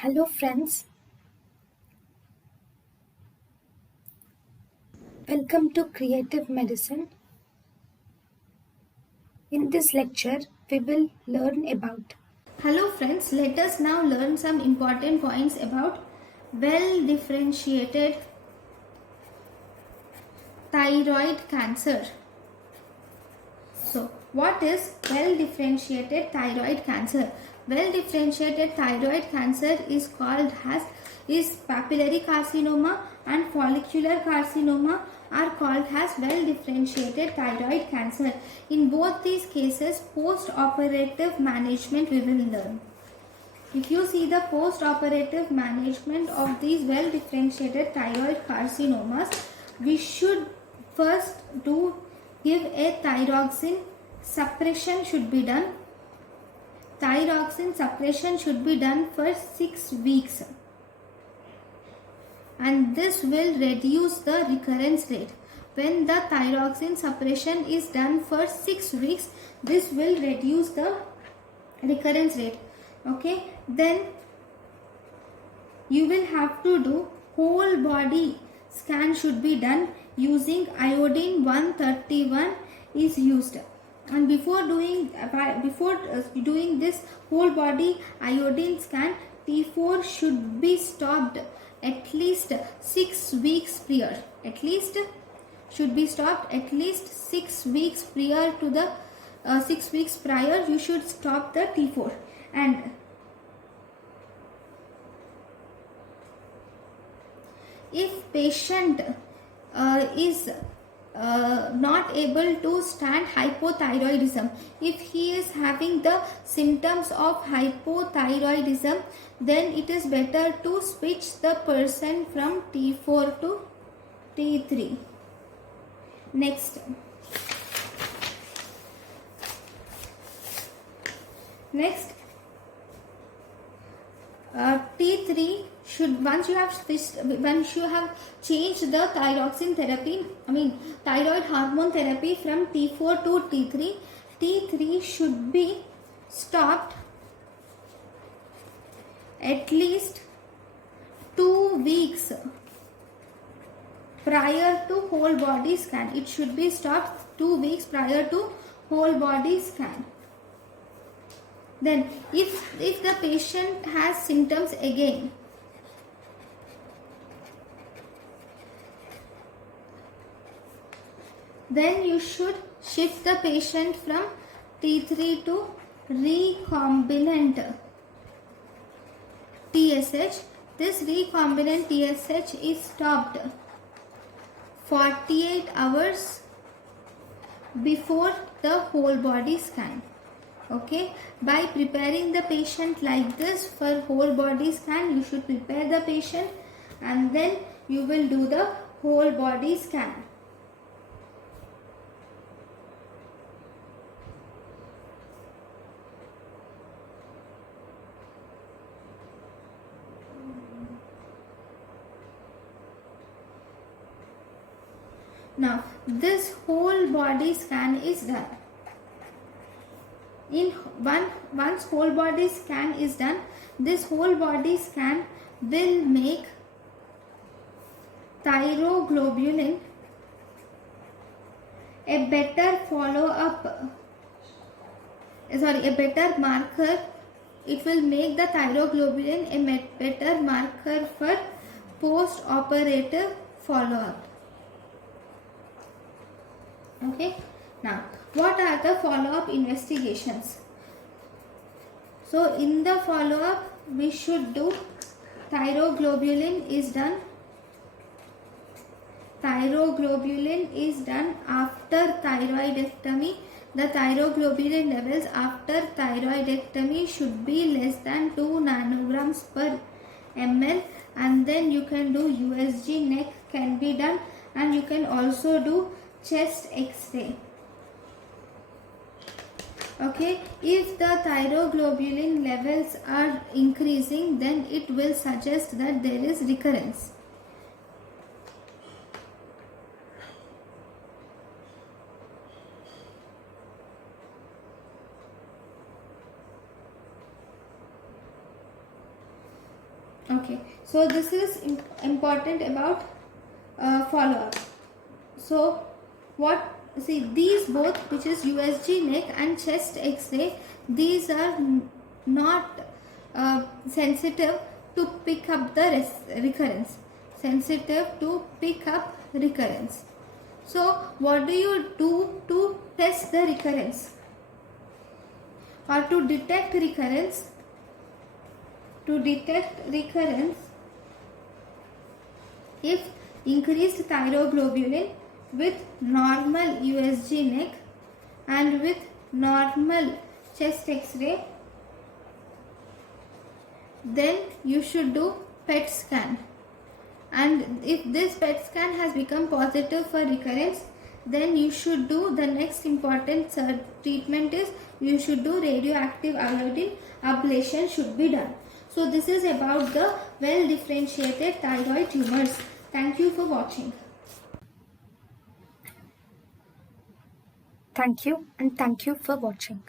Hello, friends. Welcome to Creative Medicine. In this lecture, we will learn about. Hello friends, let us now learn some important points about well differentiated thyroid cancer. So, what is well differentiated thyroid cancer? Well differentiated thyroid cancer is called as papillary carcinoma and follicular carcinoma are called as well differentiated thyroid cancer. In both these cases, post operative management we will learn. If you see the post-operative management of these well-differentiated thyroid carcinomas, we should first give a thyroxine suppression should be done. Thyroxine suppression should be done for 6 weeks, and this will reduce the recurrence rate. When the thyroxine suppression is done for 6 weeks, this will reduce the recurrence rate. Okay, then you will have to do whole body scan should be done using iodine 131 is used, and before doing this whole body iodine scan, T4 should be stopped at least 6 weeks prior. At least should be stopped at least 6 weeks prior to the 6 weeks prior you should stop the T4. And if patient is not able to stand hypothyroidism, if he is having the symptoms of hypothyroidism, then it is better to switch the person from T4 to T3. Next, T3 should, once you have changed the thyroid hormone therapy from T4 to T3, T3 should be stopped at least 2 weeks prior to whole body scan. It should be stopped 2 weeks prior to whole body scan. Then if the patient has symptoms again, then you should shift the patient from T3 to recombinant TSH. This recombinant TSH is stopped 48 hours before the whole body scan. Okay, by preparing the patient like this for whole body scan, you should prepare the patient and then you will do the whole body scan. Now this whole body scan is done. Once whole body scan is done, this whole body scan will make thyroglobulin a better a better marker. It will make the thyroglobulin a better marker for post-operative follow-up. Okay, now what are the follow-up investigations? So in the follow-up we should do thyroglobulin is done. Thyroglobulin is done after thyroidectomy. The thyroglobulin levels after thyroidectomy should be less than 2 nanograms per ml, and then you can do USG neck can be done, and you can also do chest X-ray. Okay, if the thyroglobulin levels are increasing, then it will suggest that there is recurrence. Okay, so this is important about follow-up. So what, see, these both, which is USG neck and chest X-ray, these are not sensitive to pick up the recurrence, sensitive to pick up recurrence. So what do you do to test the recurrence or to detect recurrence? To detect recurrence, if increased thyroglobulin with normal USG neck and with normal chest X-ray, then you should do PET scan. And if this PET scan has become positive for recurrence, then you should do, the next important treatment is you should do radioactive iodine ablation should be done. So this is about the well differentiated thyroid tumors. Thank you for watching. Thank you, and thank you for watching.